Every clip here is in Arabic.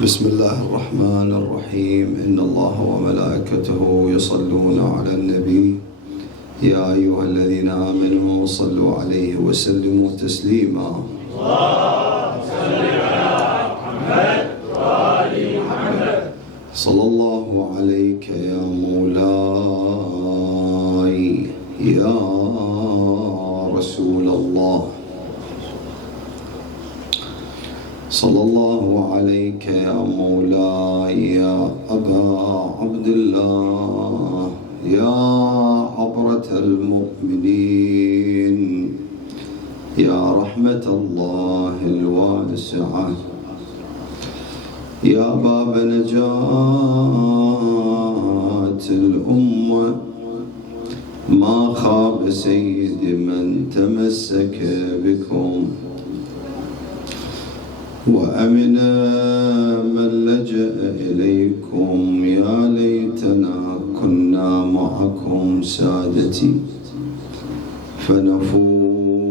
بسم الله الرحمن الرحيم. إن الله وملائكته يصلون على النبي يا أيها الذين آمنوا صلوا عليه وسلموا تسليما. اللهم صل على محمد وآل محمد. صلى الله عليك يا مولاي يا رسول الله. صلى الله عليك يا مولاي يا أبا عبد الله يا عبرة المؤمنين يا رحمة الله الواسعة يا باب نجاة الأمة. ما خاب سيد من تمسك بكم وأمن من لجأ إليكم. يا ليتنا كنا معكم سادتي فنفوز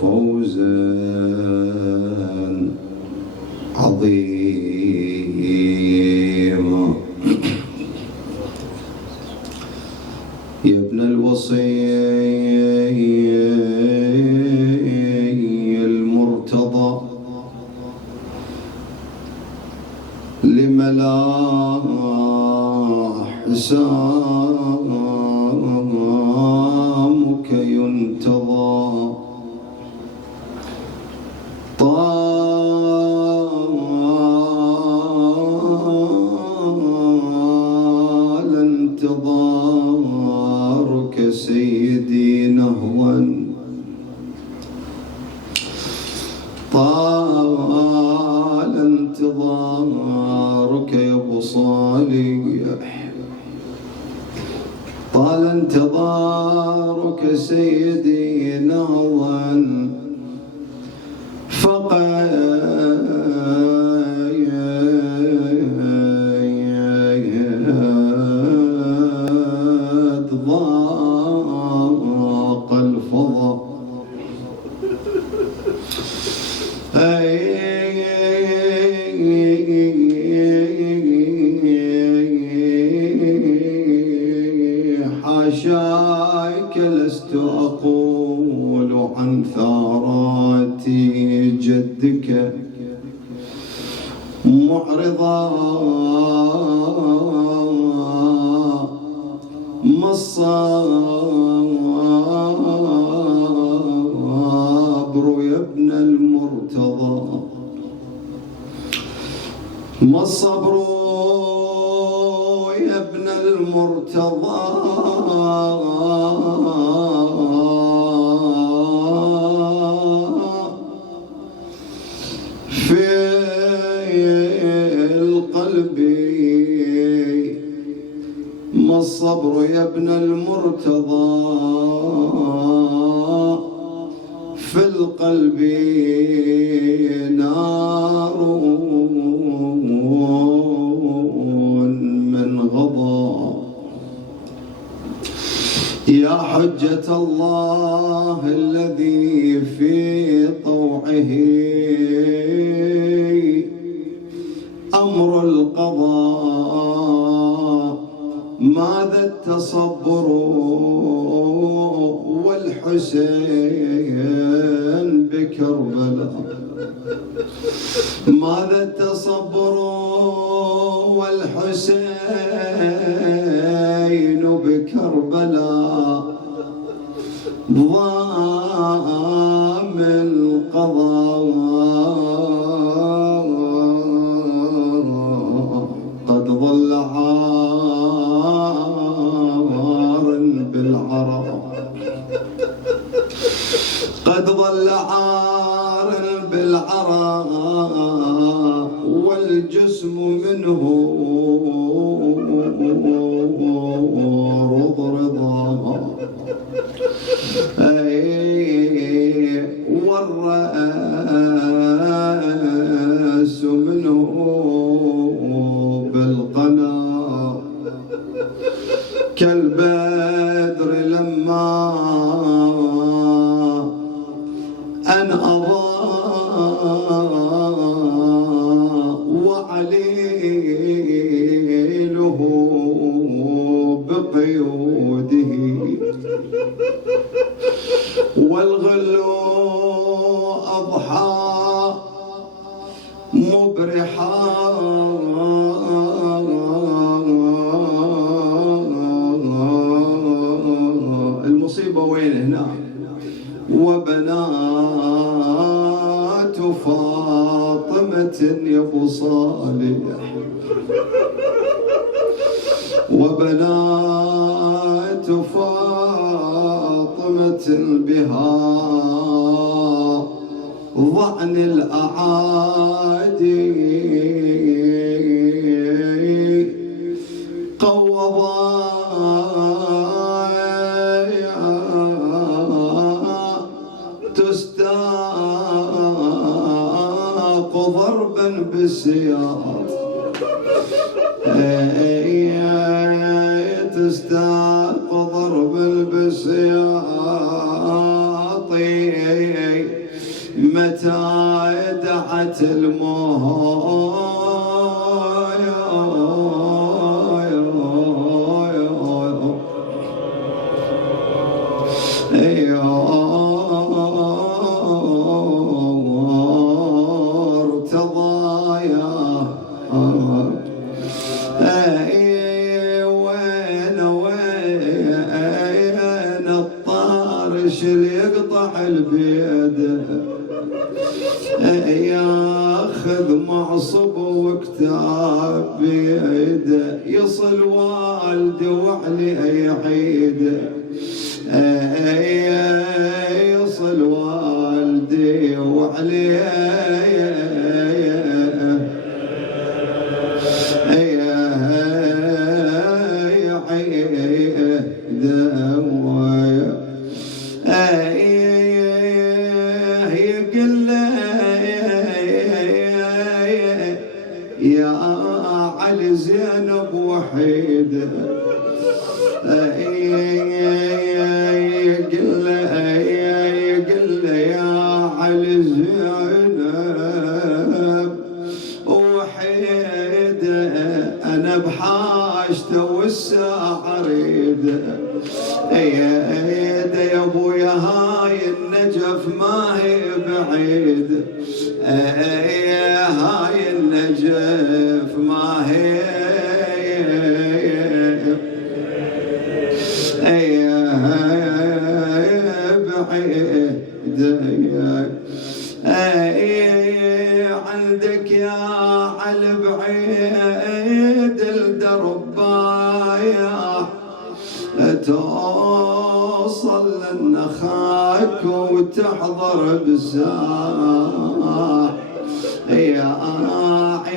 فوزا عظيما. يا ابن الوصي المرتضى لم لا حسامك ينتظى. طال انتظارك سيدي نهوا. طال انتظارك يا ابو صالح. طال انتظارك سيدي نهوا. فقد ضاق الفضا. حاشاك لست أقول عن ثارات جدك معرضا. ما الصبر يا ابن المرتضى. ما الصبر يا ابن المرتضى. في القلب ما الصبر يا ابن المرتضى. في القلب نار من غضا. يا حجة الله الذي في طوعه أمر القضاء. ماذا التصبر والحسين بكربلاء. ماذا التصبر والحسين بكربلاء. ضام القضاء قد ظل عار بالعرى. قد ظل عار بالعرى والجسم منه رضرضا. والرأس منه بالقنا. كالبدر لما أن أضاء المصيبة وين هنا؟ وبنات فاطمة يا ابو صالح، وبنات فاطمة بها ضعن الأعادي قوضا تستاق ضربا بالسياط، تستاق ضربا بالسياط متى دعت الموت وين الطارش اللي يقطع البيد ياخذ معصب وكتاب بيده يصل والدي وعلي يحيده، يصل والدي وعلي يا علي زينب وحيدة، يقل له يا علي زينب وحيدة أنا بحاجته والساعة أريده، يا ابويا هاي النجف ما هي بعيد، هاي النجف ما هي بعيد، عندك يا علي بعيد الدربايا توصل للنخاك وتحضر بساعة، يا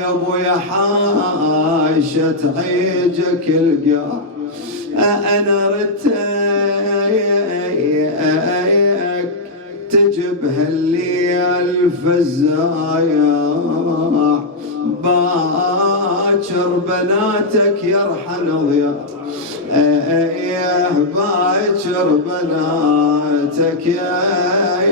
ابويا حاشة تعيجك القاع، انا رتيك تجب هالليل فزايا باكر بناتك يرحل ضياء، باكر بناتك يرحني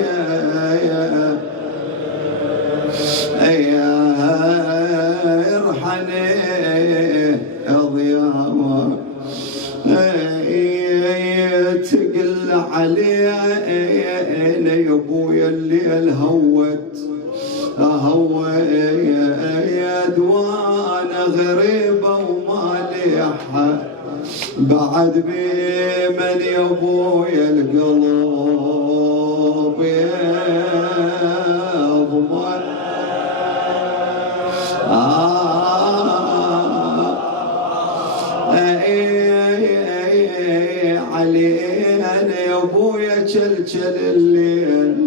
ضياء، تقل علينا يا ابويا الليل هوت وانا غريبه وما لي حد بعد بمن يا ابويا القلب يضمن، علينا يا ابويا كلكل الليل،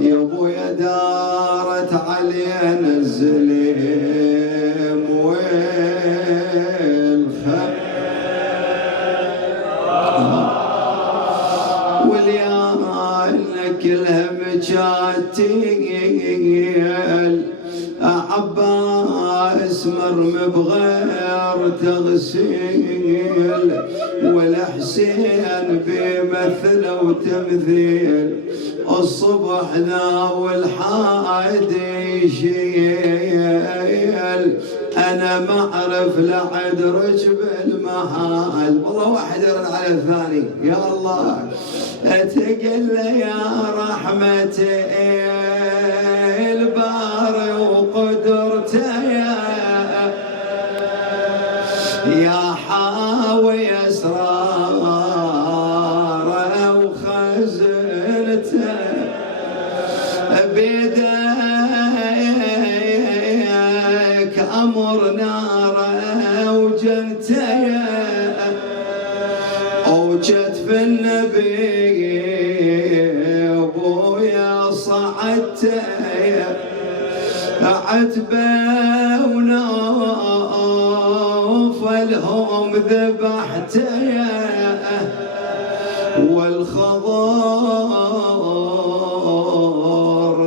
يا ابويا دارت علينا الزليم والخير، واليانا كلها مجاتيل، عباس مرم بغير تغسيل، والحسين بمثله وتمثيل، الصبح ناوي الحادي شيل، انا ما اعرف لعد رجب المحال، والله واحد يرد على الثاني يا الله، تقل يا رحمتي الباري وقدرته الأمر ناره وجنته وجت في النبي أبويا صعدته عتبه ونوفلهم ذبحته والخضر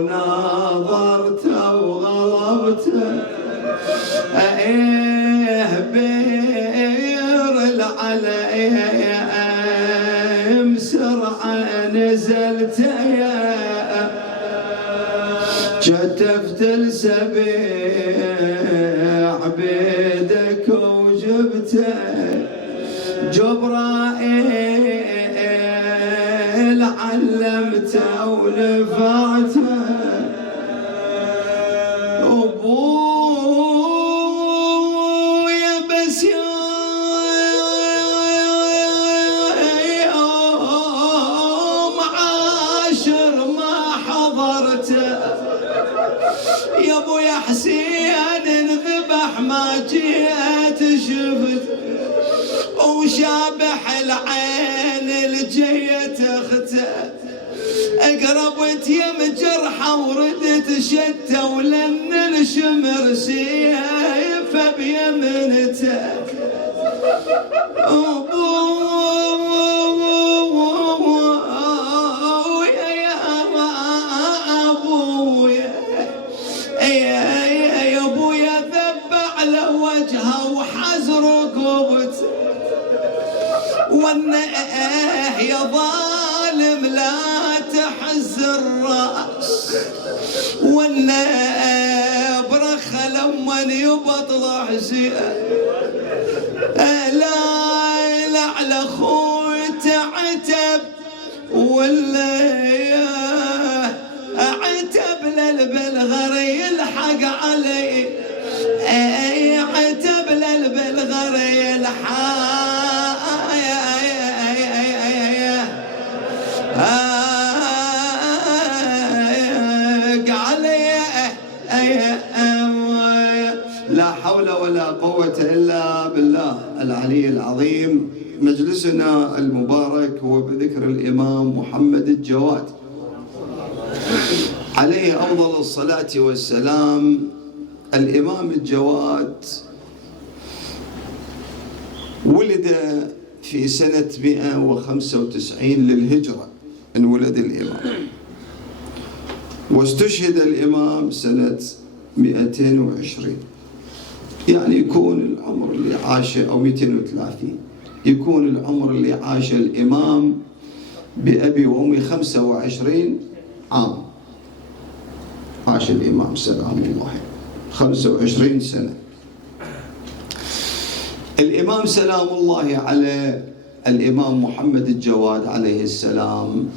ناظرته وغضبته بير العليم سرعة نزلته كتفت السبيع بيدك وجبته جبرائيل علمته ونفعته أبويا بس يوم عاشر ما حضرته يا ابويا حسين انذبح ما جيت شفت وشابح العين الجيت اخته قربت يم جرحه وردت شته ولن الشمر سيف بيمنته يا ابويا ذبع له وجهه وحز ركبته والنئه يا ظالم لا تحز الراس والنئه برخه لما يبطل حزين لا على اخوي تعتب ولا عتب للبلغر يلحق علي عتب للبلغر يلحق علي لا حول ولا قوة إلا بالله العلي العظيم. مجلسنا المبارك هو بذكر الإمام محمد الجواد عليه أفضل الصلاة والسلام. الإمام الجواد ولد في سنة 195 للهجرة انولد الإمام، واستشهد الإمام سنة 220، يعني يكون العمر اللي عاشه أو 230 يكون العمر اللي عاشه الإمام بأبي وأمي 25 عام. عاش الإمام سلام الله 25 سنة. الإمام سلام الله على الإمام محمد الجواد عليه السلام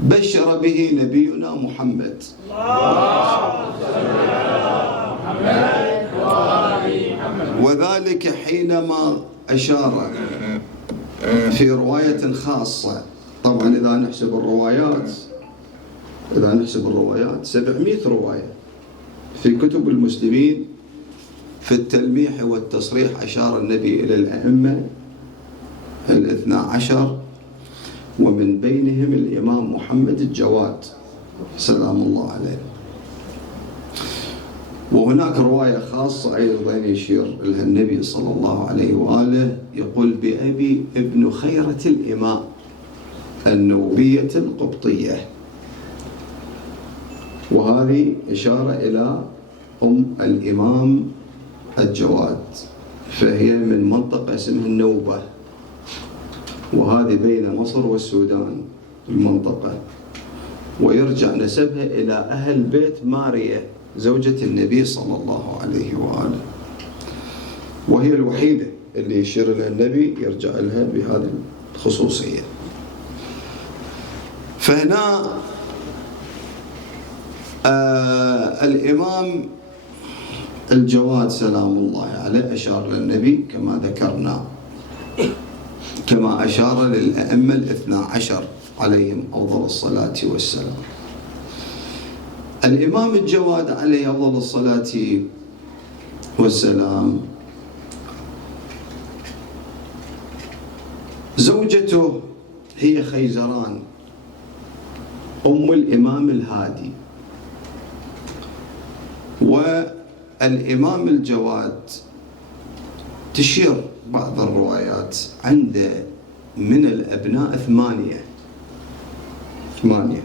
بشر به نبينا محمد وذلك حينما أشار في رواية خاصة. طبعا إذا نحسب الروايات 700 رواية في كتب المسلمين في التلميح والتصريح أشار النبي إلى الأئمة 12 ومن بينهم الإمام محمد الجواد سلام الله عليه. وهناك رواية خاصة أيضا يشير لها النبي صلى الله عليه وآله يقول بأبي ابن خيرة الإمام النوبية القبطية، وهذه إشارة إلى أم الإمام الجواد، فهي من منطقة اسمها النوبة، وهذه بين مصر والسودان المنطقة، ويرجع نسبها إلى أهل بيت ماريا زوجة النبي صلى الله عليه وآله، وهي الوحيدة اللي يشير لها النبي يرجع لها بهذه الخصوصية. فهنا الإمام الجواد سلام الله عليه أشار للنبي كما ذكرنا، كما أشار للأئمة 12 عليهم أفضل الصلاة والسلام. الإمام الجواد عليه أفضل الصلاة والسلام زوجته هي خيزران أم الإمام الهادي، والإمام الجواد تشير بعض الروايات عنده من الأبناء 8،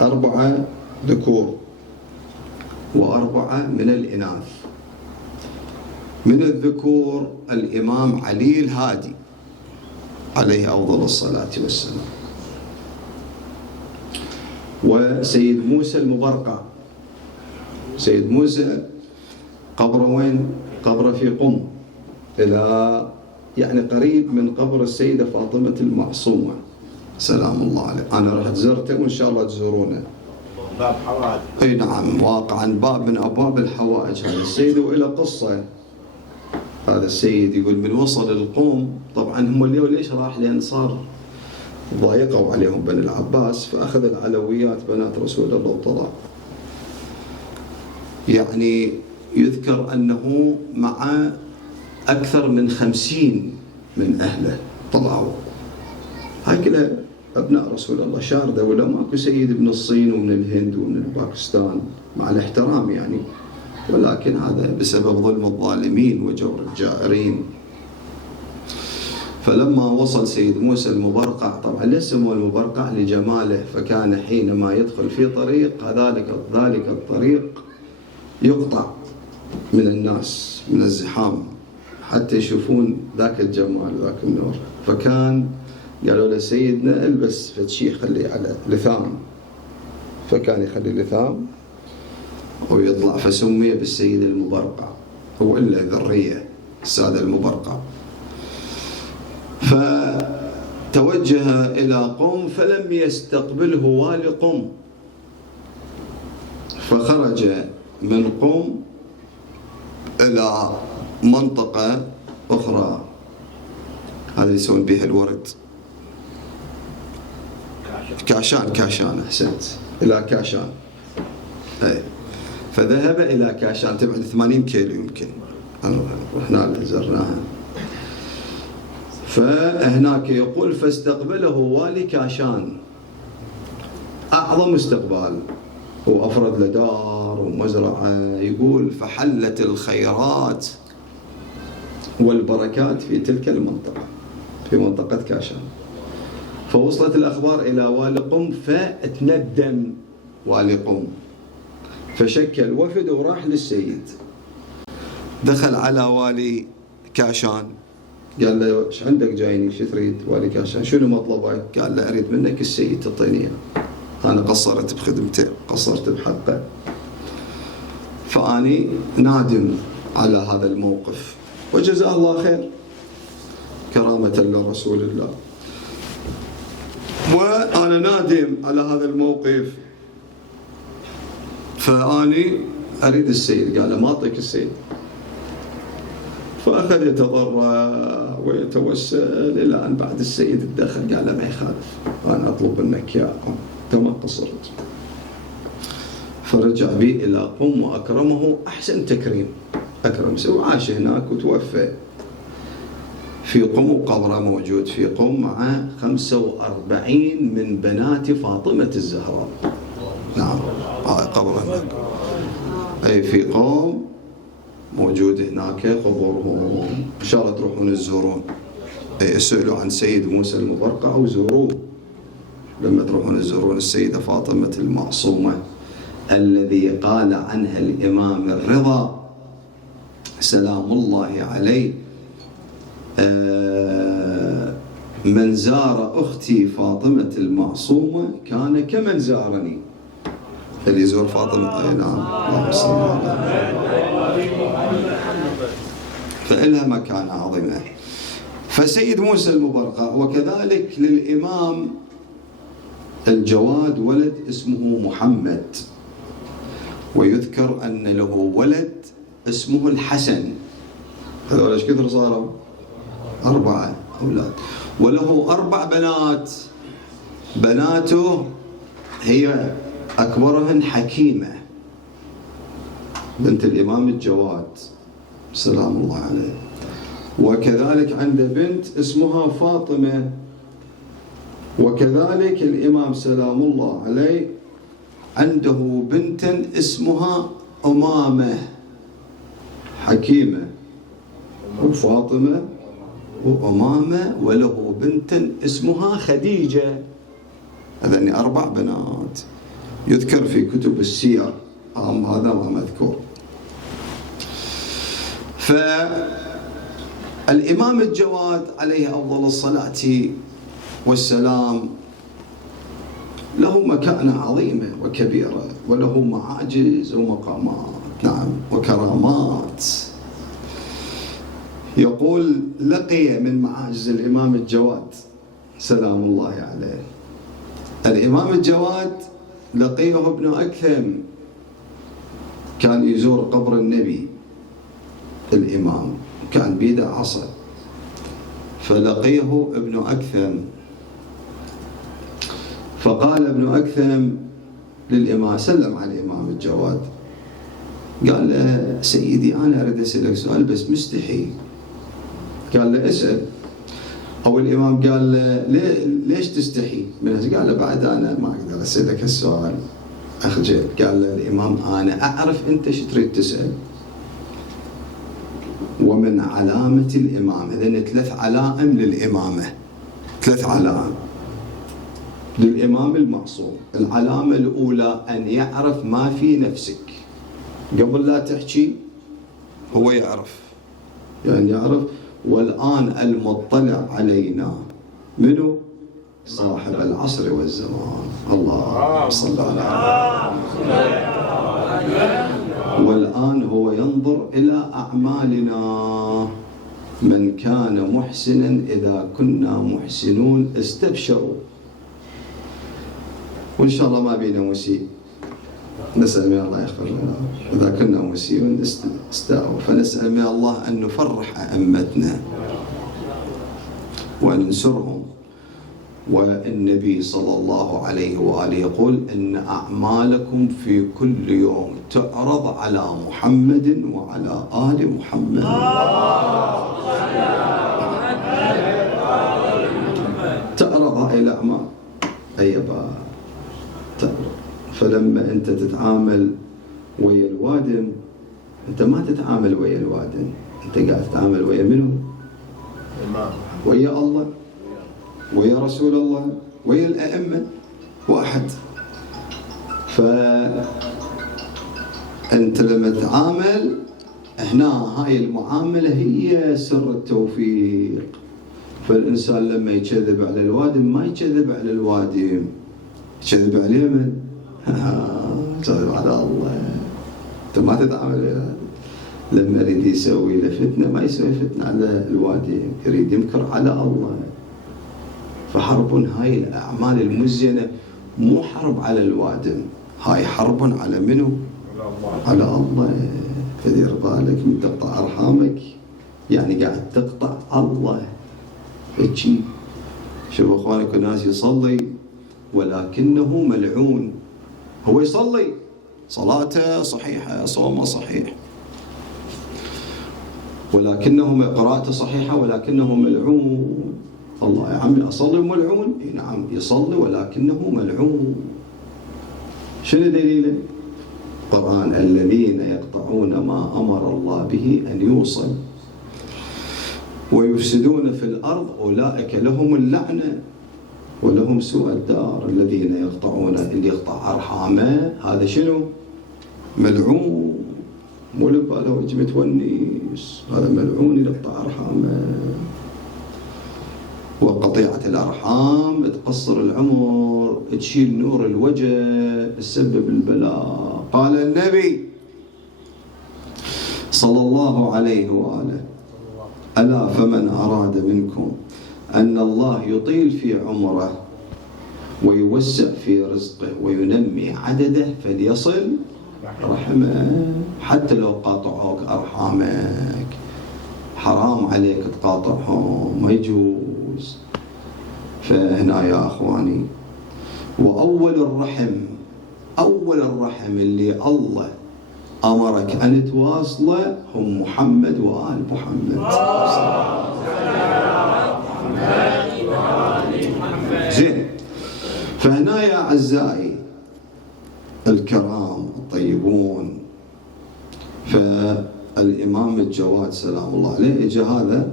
4 ذكور و4 من الإناث. من الذكور الإمام علي الهادي عليه أفضل الصلاة والسلام، وسيد موسى المبرقع. سيد موسى قبره وين؟ قبره في قم، إلى يعني قريب من قبر السيدة فاطمة المعصومة سلام الله عليه. أنا رحت زرته وإن شاء الله تزورونه. باب حوائج. أي نعم، واقعا باب من أبواب الحوائج هذا السيد. وإلى قصة هذا السيد يقول من وصل القوم، طبعا هم اليوم ليش راح؟ لأن صار ضايقوا عليهم بني العباس، فأخذ العلويات بنات رسول الله وطلع. يعني يذكر أنه مع أكثر من 50 من أهله طلعوا. هاي كلها أبناء رسول الله شاردة، ولا ماكو سيد من الصين ومن الهند ومن باكستان، مع الاحترام يعني، ولكن هذا بسبب ظلم الظالمين وجور الجائرين. فلما وصل سيد موسى المبرقع، طبعا ليش سموه المبرقع؟ لجماله، فكان حينما يدخل في طريق ذلك الطريق يقطع من الناس، من الزحام، حتى يشوفون ذاك الجمال ذاك النور. فكان قالوا له سيدنا البس فتشي خليه على لثام، فكان يخلي لثام ويطلع، فسمي بالسيد المبرقع، هو إلا ذرية السادة المبرقع. فتوجه إلى قم فلم يستقبله والي قم، فخرج من قم إلى منطقة أخرى، هذا يسوون بها الورد، كاشان أحسنت، إلى كاشان. فذهب إلى كاشان، تبعد 80 كيلو يمكن، رحنا زرناها. فهناك يقول فاستقبله والي كاشان أعظم استقبال، وأفرد له دار ومزرعة. يقول فحلت الخيرات والبركات في تلك المنطقة، في منطقة كاشان. فوصلت الأخبار إلى والي قم، فتندم والي قم، فشكل وفد وراح للسيد. دخل على والي كاشان قال له ايش عندك جايني؟ شو تريد؟ والي كاشان شنو مطلبك؟ قال له اريد منك السيد تعطيني اياه، انا قصرت بخدمته، قصرت بحقه، فاني نادم على هذا الموقف، وجزاه الله خير كرامة لرسول الله. وانا نادم على هذا الموقف، فاني اريد السيد. قال له ما اعطيك السيد. فأخذ يتضرع ويتوسل إلى أن بعد السيد الدخل قال له ما يخالف، أنا أطلب منك يا قم، أنت ما قصرت. فرجع بي إلى قم وأكرمه أحسن تكريم، أكرم سوى، وعاش هناك وتوفى في قم، وقبره موجود في قم مع 45 من بنات فاطمة الزهراء. نعم قبره هناك، أي في قم موجود هناك قبورهم. إن شاء الله تروحون تزورون، اسألوا عن سيد موسى المبرقع وزوروه لما تروحون تزورون السيدة فاطمة المعصومة الذي قال عنها الإمام الرضا سلام الله عليه من زار أختي فاطمة المعصومة كان كمن زارني. اللي يزور فاطمة أي نعم، اللهم صل على فإلها مكانة عظيمة. فسيد موسى المبرقع. وكذلك للإمام الجواد ولد اسمه محمد، ويذكر أن له ولد اسمه الحسن. هذول ايش كثر صاروا؟ 4 أولاد، وله 4 بنات. بناته هي أكبرهن حكيمة بنت الإمام الجواد سلام الله عليه، وكذلك عنده بنت اسمها فاطمة، وكذلك الإمام سلام الله عليه عنده بنتا اسمها أمامة حكيمة، وفاطمة وأمامة، وله بنتا اسمها خديجة. هذين 4 بنات يذكر في كتب السير، هذا ما مذكور. فالإمام الجواد عليه أفضل الصلاة والسلام له مكانة عظيمة وكبيرة، وله معاجز ومقامات نعم وكرامات. يقول لقي من معاجز الإمام الجواد سلام الله عليه، الإمام الجواد لقيه ابن أكثم، كان يزور قبر النبي الإمام، كان بيده عصا، فلقيه ابن أكثم، فقال ابن أكثم للإمام، سلم على الإمام الجواد، قال له سيدي أنا أريد أسألك سؤال بس مستحي. قال له اسأل. أو الإمام قال له ليش تستحي؟ قال له بعد أنا ما أقدر أسألك السؤال أخجل. قال له الإمام أنا أعرف أنت شو تريد تسأل، ومن علامة الإمام، هذين 3 علائم للإمامة، 3 علائم للإمام المعصوم. العلامة الأولى أن يعرف ما في نفسك قبل لا تحكي، هو يعرف، يعني يعرف. والآن المطلع علينا منو؟ صاحب العصر والزمان، الله صلى الله عليه وسلم. والآن هو ينظر إلى أعمالنا، من كان محسنا إذا كنا محسنون استبشروا. وإن شاء الله ما بينا مسيء، نسأل من الله يغفر لنا إذا كنا مسيئون استاءوا، فنسأل من الله أن نفرح أئمتنا وننصرهم. والنبي صلى الله عليه وآله يقول إن أعمالكم في كل يوم تعرض على محمد وعلى آل محمد. تعرض هاي الأعمال أيبا تعرض. فلما أنت تتعامل ويا الوادم، أنت ما تتعامل ويا الوادم، أنت قاعد تتعامل ويا منو؟ ويا الله، ويا رسول الله، ويا الأئمة، واحد. فأنت لما تتعامل هنا، هاي المعاملة هي سر التوفيق. فالإنسان لما يكذب على الوادم ما يكذب على الوادم، يكذب عليه من؟ كذب على الله. انت ما تتعامل لما يريد يسوي له فتنه ما يسوي فتنه على الوادي، يريد يمكر على الله. فحرب هاي الاعمال المزينه مو حرب على الوادم، هاي حرب على منو؟ على الله. فدير بالك من تقطع ارحامك، يعني قاعد تقطع الله. هيجي شوف اخوانك الناس يصلي ولكنه ملعون، هو يصلي صلاته صحيحة، صومه صحيح، ولكنه قراءته صحيحة ولكنه ملعون. الله يا عمي أصلي وملعون؟ نعم يصلي ولكنه ملعون. شنو دليله؟ القرآن الذين يقطعون ما أمر الله به أن يوصل ويفسدون في الأرض أولئك لهم اللعنة ولهم سوء الدار. الذين يقطعون، اللي يقطع أرحامه هذا شنو؟ ملعون. مو لباله وجه متونس، هذا ملعون اللي يقطع أرحامه. وقطيعة الأرحام تقصر العمر، تشيل نور الوجه، تسبب البلاء. قال النبي صلى الله عليه وآله: ألا فمن أراد منكم أن الله يطيل في عمره ويوسع في رزقه وينمي عدده فليصل رحمه. حتى لو قاطعوك أرحامك حرام عليك تقاطعهم، ما يجوز. فهنا يا أخواني، وأول الرحم أول الرحم اللي الله أمرك أن تواصله هم محمد وآل محمد. زين. فهنا يا أعزائي الكرام الطيبون، فالإمام الجواد سلام الله عليه اجى هذا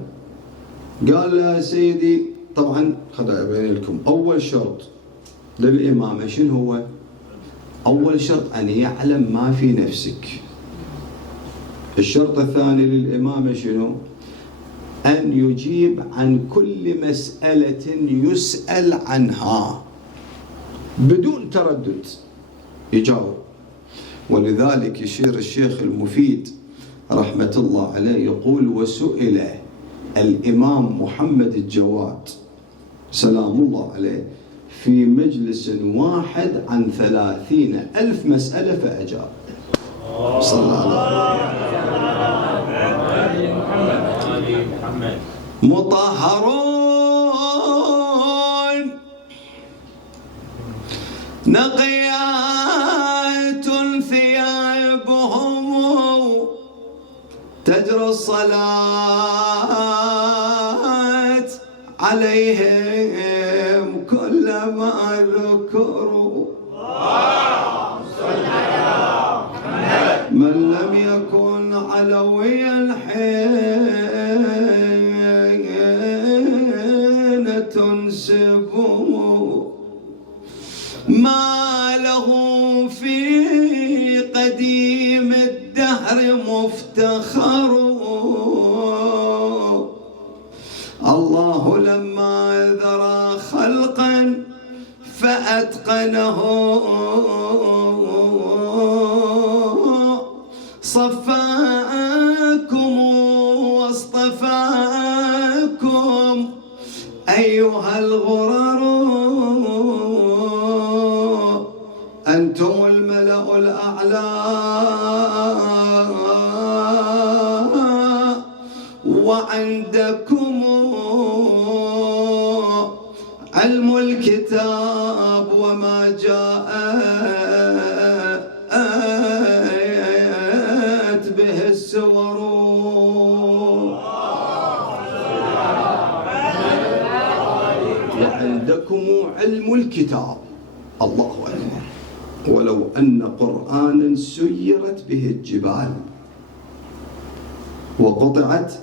قال له سيدي، طبعا خليني أبين لكم أول شرط للإمامة شنو هو؟ أول شرط أن يعلم ما في نفسك. الشرط الثاني للإمامة شنو؟ أن يجيب عن كل مسألة يسأل عنها بدون تردد، يجاوب. ولذلك يشير الشيخ المفيد رحمة الله عليه يقول: وسئل الإمام محمد الجواد سلام الله عليه في مجلس واحد عن 30,000 مسألة فأجاب. صلى الله عليه وسلم. مطهرون نقيات ثيابهم تجري الصلاة عليهم كلما ذكروا. من لم يكن علويا حين تنسبه ما له في قديم الدهر مفتخر. الله لما ذرى خلقا فأتقنه صفاكم واصطفاكم أيها الغرر. أنتم الملأ الأعلى وعندكم علم الكتاب وما جاءت به السور. وعندكم علم الكتاب. الله أكبر. ولو أن قرآنا سيرت به الجبال وقطعت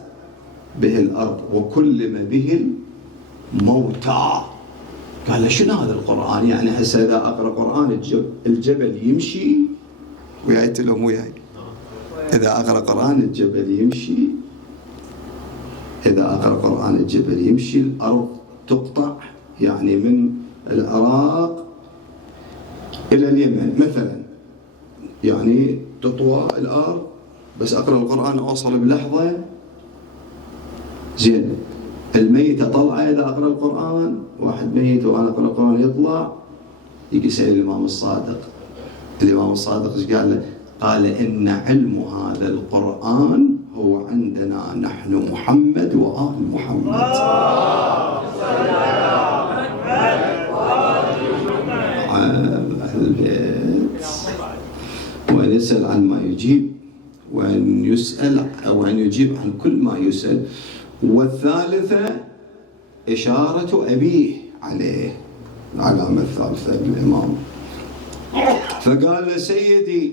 به الأرض وكلم به الموتى. قال شنو هذا القرآن؟ يعني هسه إذا أقرأ قرآن الجبل يمشي وياي لهم وياي. إذا أقرأ قرآن الجبل يمشي، إذا أقرأ قرآن الجبل يمشي، الأرض تقطع، يعني من العراق إلى اليمن مثلا، يعني تطوى الأرض، بس أقرأ القرآن أوصل بلحظة. زين. الميتة طلعة إذا أقرأ القرآن، واحد ميت وأنا أقرأ القرآن يطلع، يجي يسأل الإمام الصادق. الإمام الصادق إيش قال له؟ قال إن علم هذا القرآن هو عندنا نحن محمد وآل محمد. أهل البيت. وأن يسأل عن ما يجيب، وأن يسأل أو أن يجيب عن كل ما يسأل. والثالثة إشارة أبيه عليه، العلامة الثالثة للإمام. فقال له سيدي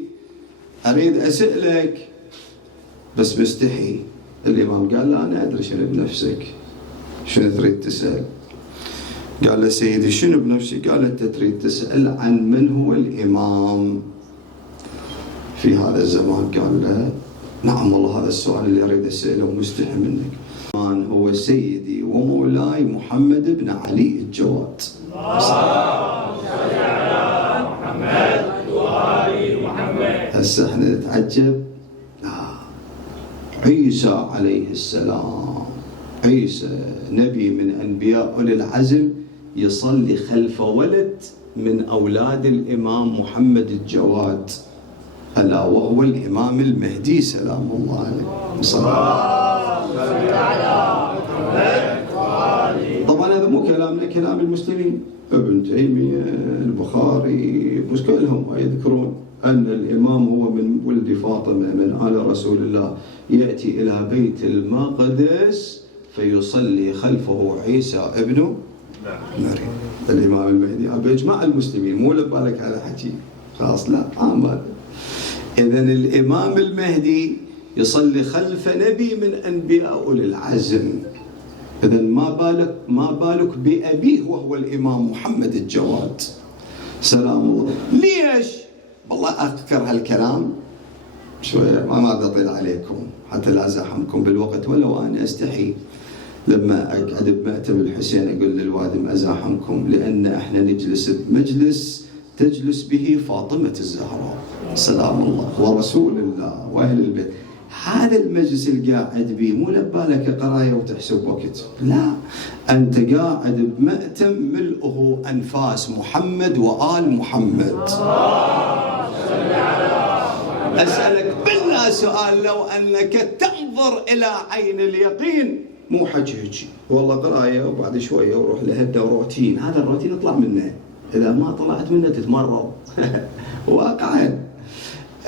أريد أسألك بس مستحي. الإمام قال له أنا أدري شنو بنفسك، شنو تريد تسأل؟ قال له سيدي شنو بنفسي؟ قال أنت تريد تسأل عن من هو الإمام في هذا الزمان؟ قال له نعم والله هذا السؤال اللي أريد أسأله ومستحي منك. هو سيدي ومولاي محمد بن علي الجواد. هسه احنا نتعجب. عيسى عليه السلام، عيسى نبي من أنبياء أولي العزم، يصلي خلف ولد من أولاد الإمام محمد الجواد، ألا وهو الإمام المهدي سلام الله عليه. طبعا هذا مو كلامنا، كلام المسلمين. ابن تيمية، البخاري، مش كلهم يذكرون أن الإمام هو من ولد فاطمة من آل رسول الله، يأتي إلى بيت المقدس فيصلي خلفه عيسى ابن مريم الإمام المهدي بإجماع المسلمين، مو لبالك على حكي خلاص، لا عام. إذن الإمام المهدي يصلي خلف نبي من أنبياء أولي العزم، إذن ما بالك بأبيه وهو الإمام محمد الجواد سلام الله. ليش؟ والله أذكر هالكلام شوية ما أطيل عليكم حتى لا أزاحمكم بالوقت، ولو أنا أستحي لما أقعد بمأتم الحسين أقول للوادم أزاحمكم، لأن إحنا نجلس بمجلس تجلس به فاطمة الزهراء سلام الله ورسول الله وأهل البيت. هذا المجلس القاعد به مو لبالك قراية وتحسب وقت، لا، أنت قاعد بمأتم ملؤه أنفاس محمد وآل محمد. أسألك بالله سؤال، لو أنك تنظر إلى عين اليقين، مو حكي والله قراية وبعد شوية وروح لهذا روتين، هذا الروتين اطلع منه، إذا ما طلعت منه تتمرض واقعا.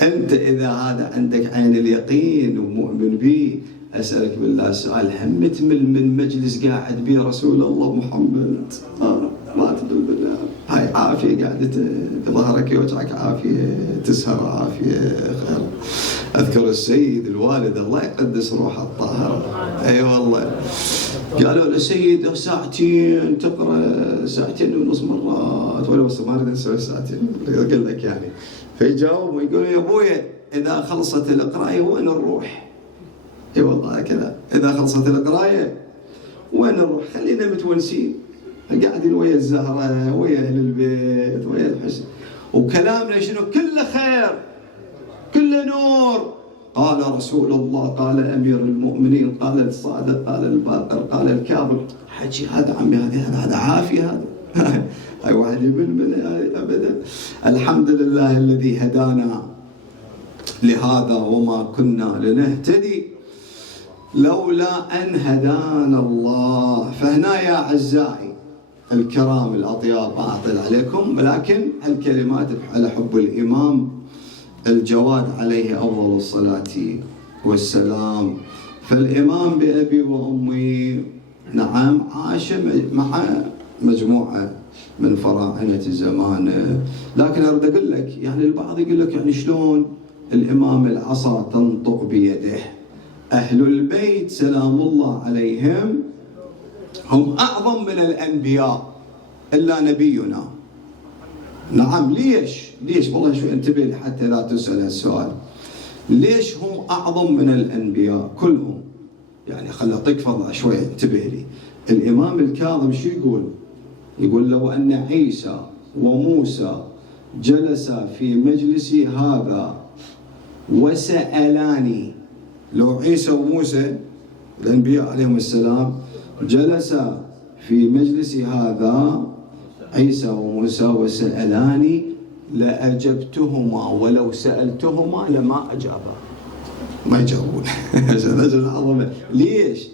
أنت إذا هذا عندك عين اليقين ومؤمن به، أسألك بالله سؤال، هم تمل من مجلس قاعد به رسول الله محمد؟ ما تمل بالله، هاي عافية قاعدة ظهرك يوجعك عافية، تسهر عافية خير. أذكر السيد الوالد الله يقدس روحه الطاهرة، أي والله، قالوا له سيد ساعتين تقرأ، ساعتين ونص مرات، ولا بس ما أريد نسوي ساعتين أقول لك يعني. فيجاوب ويقول يا أبويا إذا خلصت القراية وين نروح؟ اي والله كذا، إذا خلصت القراية وين نروح؟ خلينا متونسين قاعدين ويا الزهرة ويا أهل البيت ويا الحسن، وكلامنا شنو؟ كله خير كله نور. قال رسول الله، قال أمير المؤمنين، قال الصادق، قال الباقر، قال الكاظم. حكي هذا عمي، هذا عافية هذا هاي واحد من أبدا. الحمد لله الذي هدانا لهذا وما كنا لنهتدي لولا أن هدانا الله. فهنا يا أعزائي الكرام الأطياب، ما أطيل عليكم، ولكن هالكلمات على حب الإمام الجواد عليه أفضل الصلاة والسلام. فالإمام بأبي وأمي نعم عاش مع مجموعة من فراعنة زمانه، لكن أريد أقول لك يعني البعض يقول لك يعني شلون الإمام العصا تنطق بيده؟ أهل البيت سلام الله عليهم هم أعظم من الأنبياء إلا نبينا. نعم، ليش والله شو انتبه لي حتى لا تسأل هالسؤال، ليش هم أعظم من الأنبياء كلهم؟ يعني خل أعطيك فضل شوية، انتبه لي. الإمام الكاظم شو يقول لو أن عيسى وموسى جلسا في مجلسي هذا وسألاني، لو عيسى وموسى الأنبياء عليهم السلام جلسا في مجلسي هذا عيسى وموسى وسألاني لأجبتهما، ولو سألتهما لما أجابا، ما يجاوبون. ليش؟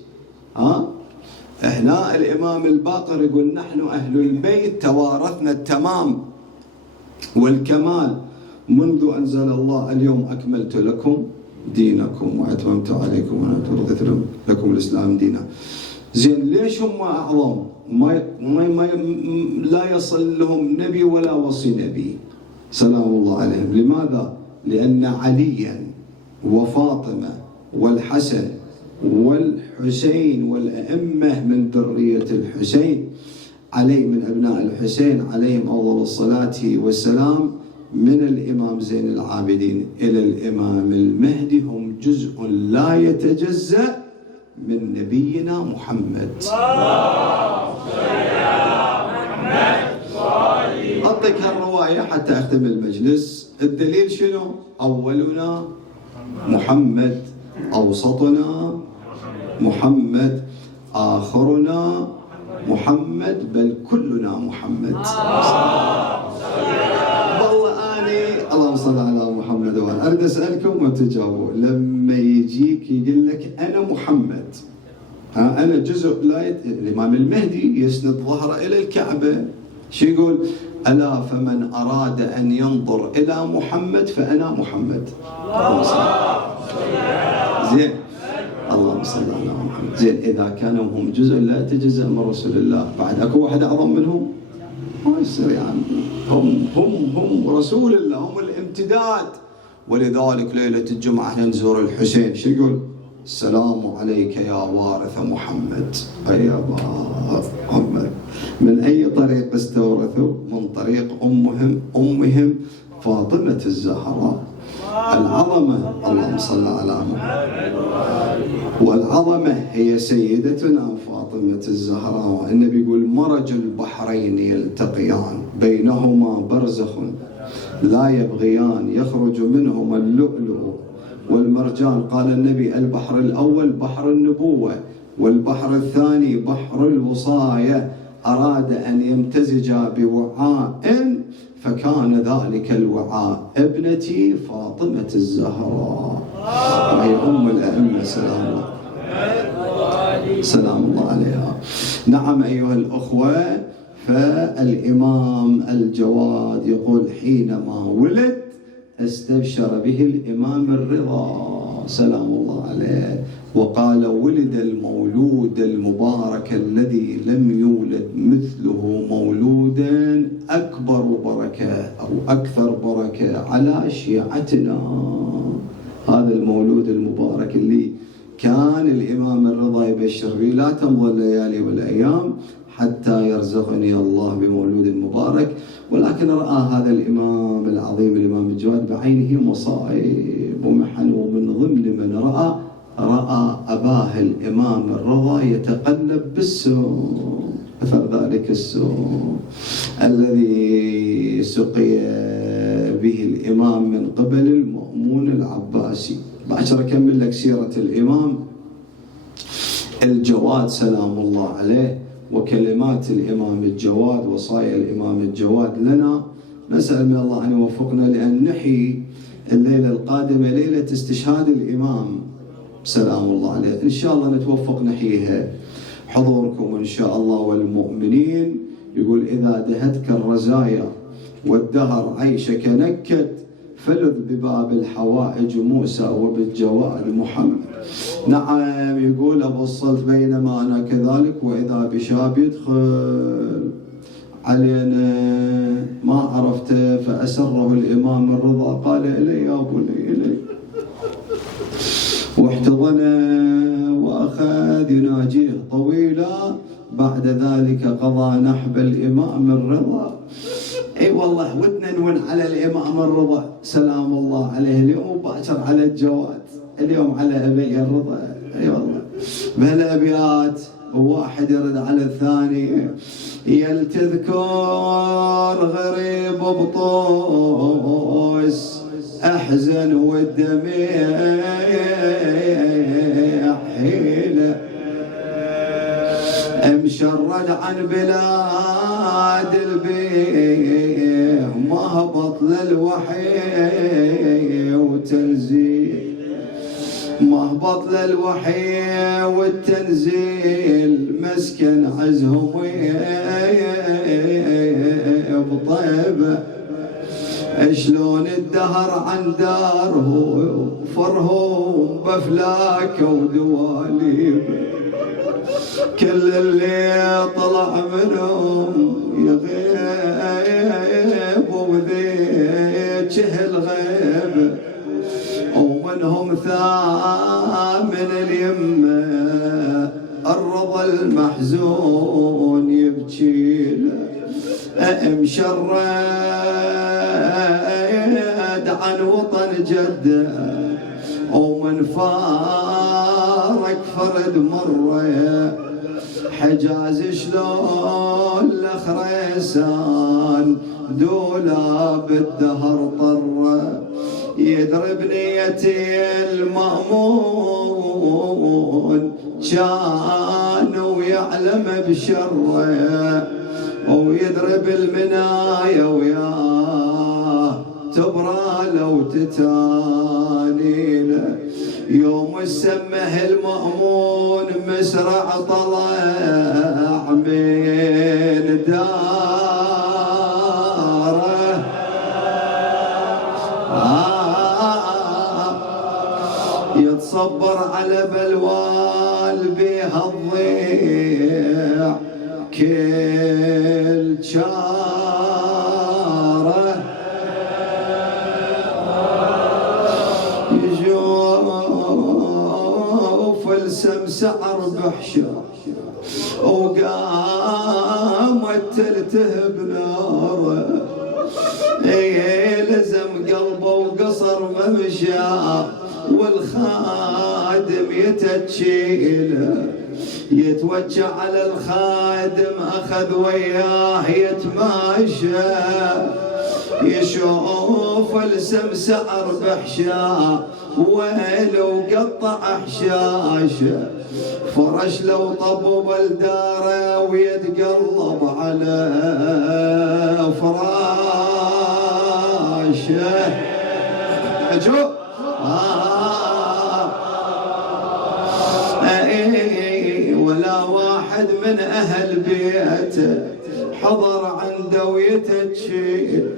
هنا الإمام الباقر يقول نحن أهل البيت توارثنا التمام والكمال منذ أنزل الله اليوم أكملت لكم دينكم وأتممت عليكم ورضيت لكم الإسلام دينا. زين، ليش هم أعظم؟ لا يصل لهم نبي ولا وصي نبي سلام الله عليهم. لماذا؟ لأن عليا وفاطمة والحسن والحسين والأئمة من ذرية الحسين عليه، من أبناء الحسين عليهم أفضل الصلاة والسلام، من الإمام زين العابدين إلى الإمام المهدي هم جزء لا يتجزأ من نبينا محمد. أعطيك هالرواية حتى أختم المجلس. الدليل شنو؟ أولنا محمد، أوسطنا محمد، آخرنا محمد، بل كلنا محمد. والله أنا اللهم صل على محمد وعلى. أريد أسألكم وتجاوبوا، لما يجيك يقول لك أنا محمد، أنا جزء لا الإمام المهدي يسند ظهره إلى الكعبة، شو يقول؟ ألا فمن أراد أن ينظر إلى محمد فأنا محمد. زين، اللهم صل على محمد. زين، إذا كانوا هم جزء لا يتجزأ من رسول الله، بعد أكو واحد أعظم منهم؟ ما يصير يعني. هم رسول الله، هم الامتداد. ولذلك ليلة الجمعة احنا نزور الحسين، شو يقول؟ السلام عليك يا وارث محمد. أي محمد. من أي طريق استورثوا؟ من طريق أمهم فاطمة الزهراء. العظمة، اللهم صل على محمد. والعظمة هي سيدتنا فاطمة الزهراء. النبي يقول مرج البحرين يلتقيان بينهما برزخ لا يبغيان يخرج منهما اللؤلؤ والمرجان. قال النبي البحر الأول بحر النبوة، والبحر الثاني بحر الوصاية. أراد أن يمتزجا بوعاء فكان ذلك الوعاء ابنتي فاطمة الزهراء وهي أم الأئمة سلام الله عليها. نعم أيها الأخوة، فالإمام الجواد يقول حينما ولد استبشر به الإمام الرضا سلام الله عليه، وقال ولد المولود المبارك الذي لم يولد مثله مولودا أكبر بركة أو أكثر بركة على شيعتنا. هذا المولود المبارك اللي كان الإمام الرضا يبشر به لا تمضي الليالي والأيام حتى يرزقني الله بمولود مبارك. ولكن رأى هذا الإمام العظيم الإمام الجواد بعينه مصائب ومحن، ومن ضمن من رأى أباه الإمام الرضا يتقلب بالسوء، أثر ذلك السوء الذي سقي به الإمام من قبل المأمون العباسي. بعشر أكمل لك سيرة الإمام الجواد سلام الله عليه وكلمات الإمام الجواد، وصايا الإمام الجواد لنا. نسأل من الله أن يوفقنا لأن نحيي الليلة القادمة ليلة استشهاد الإمام سلام الله عليه، إن شاء الله نتوفق نحييها. حضوركم إن شاء الله والمؤمنين. يقول إذا دهتك الرزايا والدهر عيشك نكت فلذ بباب الحوائج موسى وبالجواد محمد. نعم، يقول أبو الصلت بينما أنا كذلك وإذا بشاب يدخل علينا ما عرفته فأسره الإمام الرضا قال إلي يا بني إلي، واحتضنه وأخذ يناجيه طويلا. بعد ذلك قضى نحب الإمام الرضا. اي والله ودنا نون على الإمام الرضا سلام الله عليه اليوم، وباكر على الجواد، اليوم على أبي الرضا. اي والله بهالأبيات وواحد يرد على الثاني. يلتذكر غريب بطوس أحزن والدمع حيله، مشرد عن بلاد البيه ما هبط للوحي وتنزيل، ما هبط للوحي والتنزيل مسكن عزهم بطيبه. شلون الدهر عن داره فرهم بفلاك ودواليب، كل اللي طلع منهم يغيب وذيك الغيب، ومنهم ثامن اليمه الرضا المحزون يبكي له، مشرد عن وطن جده ومن فارق فرد مره، حجاز شلون لخريسان دولا بالدهر طره، يدرب نيتي المأمون كان ويعلم بشره، ويدرب المنايا وياه تبرى لو تتانيله. يوم السمه المأمون مسرع طلع من دار تصبر على بلوال بها الضيع كل شاره يشوف السمسعر بحشا وقامت تلتهب ناره لزم قلبه وقصر ممشى والخادم يتجيله يتوجه على الخادم أخذ وياه يتماشى يشوف السمسعر بحشا ولو قطع حشاشه فرش لو طب بالداره ويتقلب على فراشه ولا واحد من أهل بيته حضر عنده ويتجيل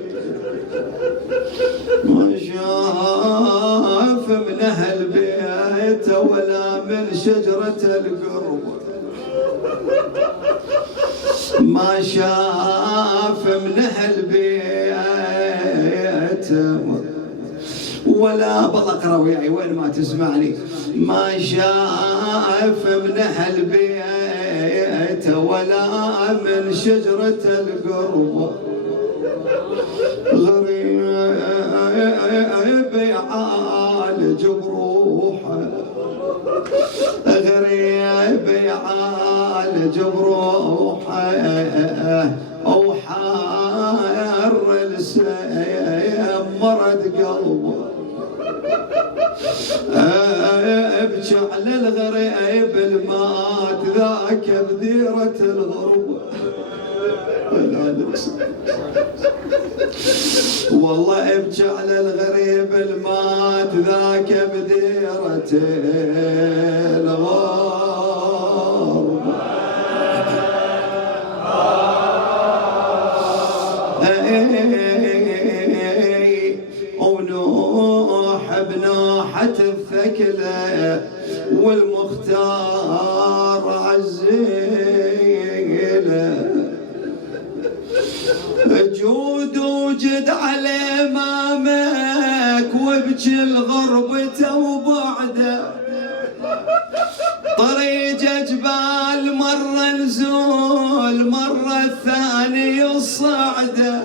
ما شاف من أهل بيته ولا من شجرة القرب ما شاف من أهل بيته ولا بقرا وياي وين ما تسمعني ما شاف من أهل بيته ولا من شجرة القرب غريب يعالج بروحه غريب يعالج بروحه وحار السيم مرض قلبه ابكي على الغريب المات ذاك بديرة الغربة والله ابكي على الغريب المات ذاك بديرة الغربة ونوح بنوحة الثكلة والمختار عزيله جود وجد على امامك وابكي الغربة وبعده طريق جبال مرة نزول مرة الثانية الصعده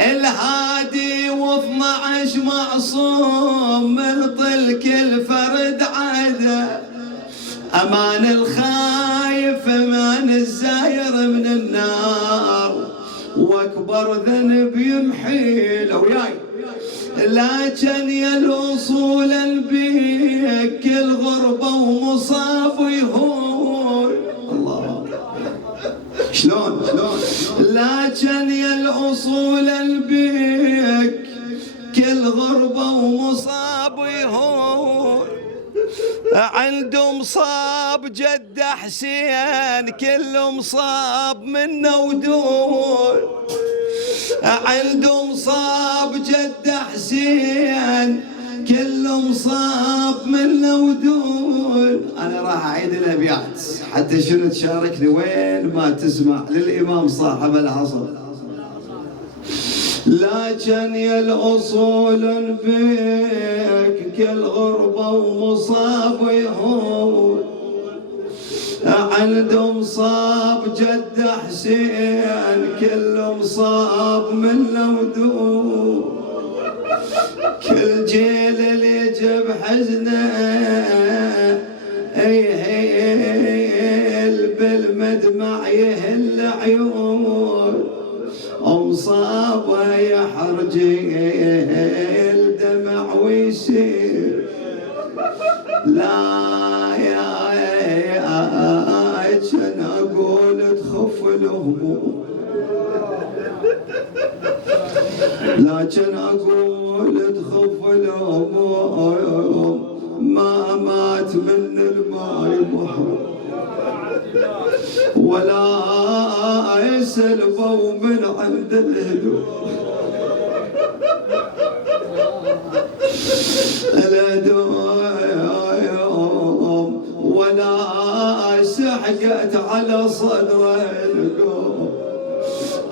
الهادي و12 معصوم من طلق الفرد عاده امان الخايف امان الزاير من النار واكبر ذنب يمحيله وياي لكن يا الوصول البيك كل غربه ومصاب ويهون الله شلون لكن يا الأصول البيك كل غربة ومصاب ويهون عنده مصاب جد حسين كل مصاب منه ودون عنده مصاب جد حسين كل مصاب منه ودون. أنا راح أعيد الأبيات حتى شنو تشاركني وين ما تسمع للإمام صاحب العصر. لكن يا الأصول بيك كل غربة ومصاب يهون عنده مصاب جد حسين كل مصاب منه ودون. كل جيل اللي يجيب حزنه يهيل بالمدمع يهل عيون ومصابه يحرج الدمع ويسير. لا يا كان اقول تخف الهموم لكن اقول تخف الهموم ما مات من الماء بحر ولا يسلبوا من عند الهدوء. الهدوء على صدره القوم.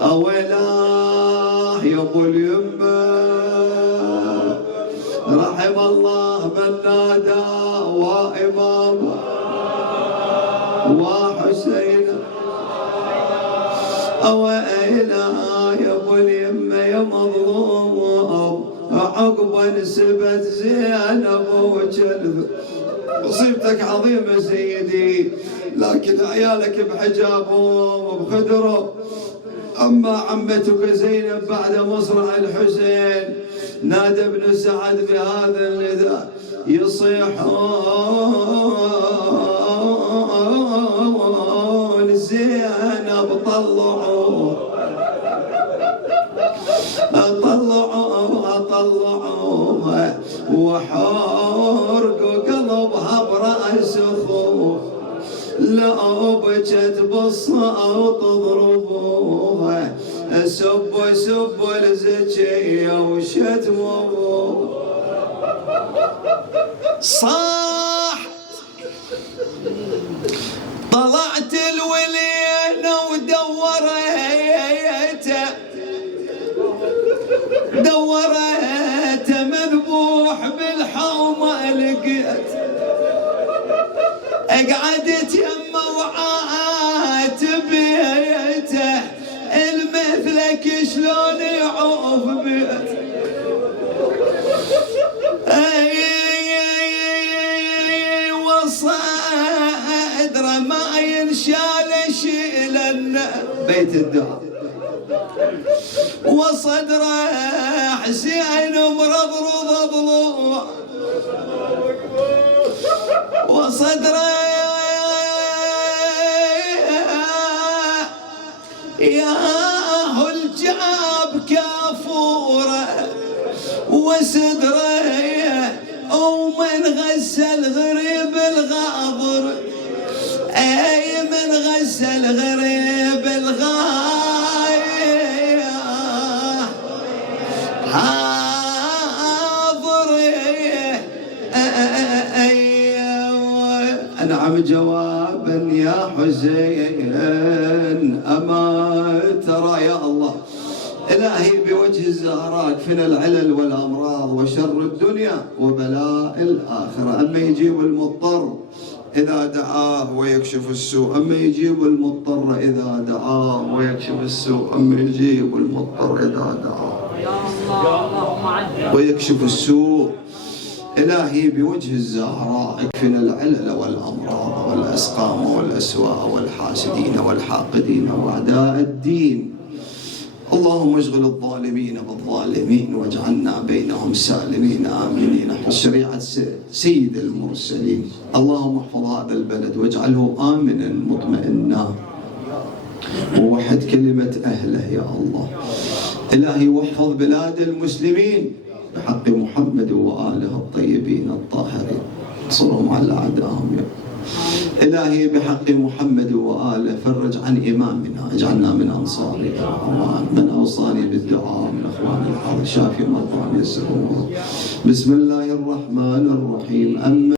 أولاه يا ابو اليمه رحم الله من نادى وإمام وحسين. أوينا يا ابو اليمه يا مظلوم عقب انسبت زينب وجلد. مصيبتك عظيمه سيدي، لكن عيالك بحجابهم وبخدرهم. أما عمتك زينب بعد مصرع الحسين نادى ابن سعد بهذا النداء يصيحون زينب طلعوها طلعوها طلعوها وحرقوا قلبها برأس اخوه. لو بجت بالصوت ضربوها سبوا الزكية وشتموها. صاح طلعت الولينة دورته مذبوح بالحومة لقيت. قعدت يمه وعاتبيته المثلك شلون يعوف بيت. وصدره ما ينشال شيلن بيت الدعاء. وصدره حسين مرضرض ضلوع. وصدره ياهو الجاب كافوره. وصدره ومن غسل غريب الغاضر. اي من غسل غريب حاضر. أنعم جوابا يا حسين أما ترى يا الله إلهي بوجه الزهراء اكفنا العلل والأمراض وشر الدنيا وبلاء الآخرة. أما يجيب المضطر إذا دعاه ويكشف السوء. أما يجيب المضطر إذا دعاه ويكشف السوء. أما يجيب المضطر إذا دعاه ويكشف السوء. إلهي بوجه الزهراء اكفنا العلل والأمراض والأسقام والأسواء والحاسدين والحاقدين وأعداء الدين. اللهم اشغل الظالمين بالظالمين واجعلنا بينهم سالمين آمنين. شريعة سيد المرسلين. اللهم احفظ هذا البلد واجعله آمنا مطمئنا ووحد كلمة أهله يا الله. إلهي واحفظ بلاد المسلمين بحق محمد وآله الطيبين الطاهرين. انصرهم على أعدائهم يا إلهي بحق محمد وآله. فرج عن إمامنا اجعلنا من أنصاره الرحمن. من أوصاني بالدعاء من أخوان الحاضر شافي مرضى يسر. بسم الله الرحمن الرحيم. أما